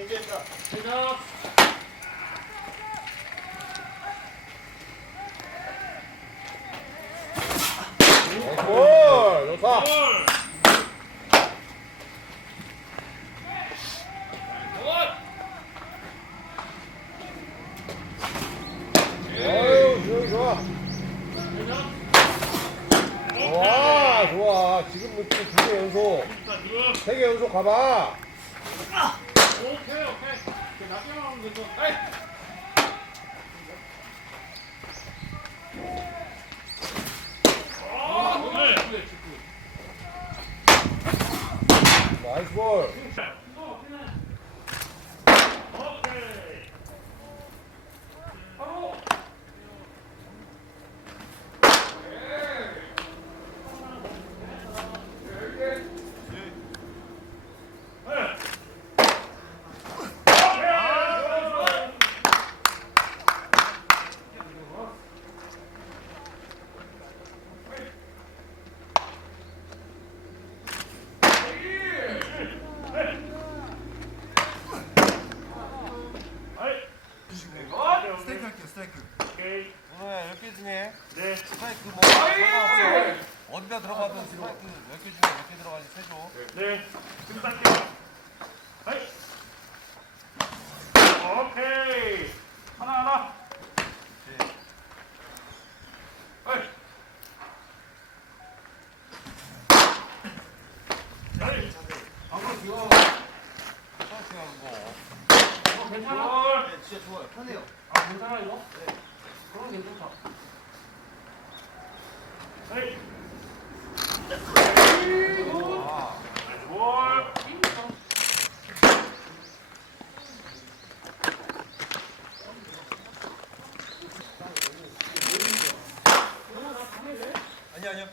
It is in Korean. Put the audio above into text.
체인지했다. 시작. 볼! 좋다. 골. 어유, 주영이 좋아. 좋아, 좋아. 지금 느낌 2개 연속. 3개 연속 가봐. 오케이. 낮게 나오면 됐어. 아이. 오케이. 나이스 볼. 바로. 스트라이크 할게요, 스트라이크. 오케이. 오늘 10개 중에 네. 스트라이크 뭐 상관없어요. 어디다 들어가든 스트라이크 10개 중에 몇 개 들어가는지 세줘. 네. 지금 딸게요. 아이. 오케이. 하나. 아이. 아이. 스트라이크 하는 거. 괜찮아? 네, 진짜 좋아요. 편해요. 아, 괜찮아 이거? 네. 그럼 괜찮다. 아이. 아, 볼. 아니요.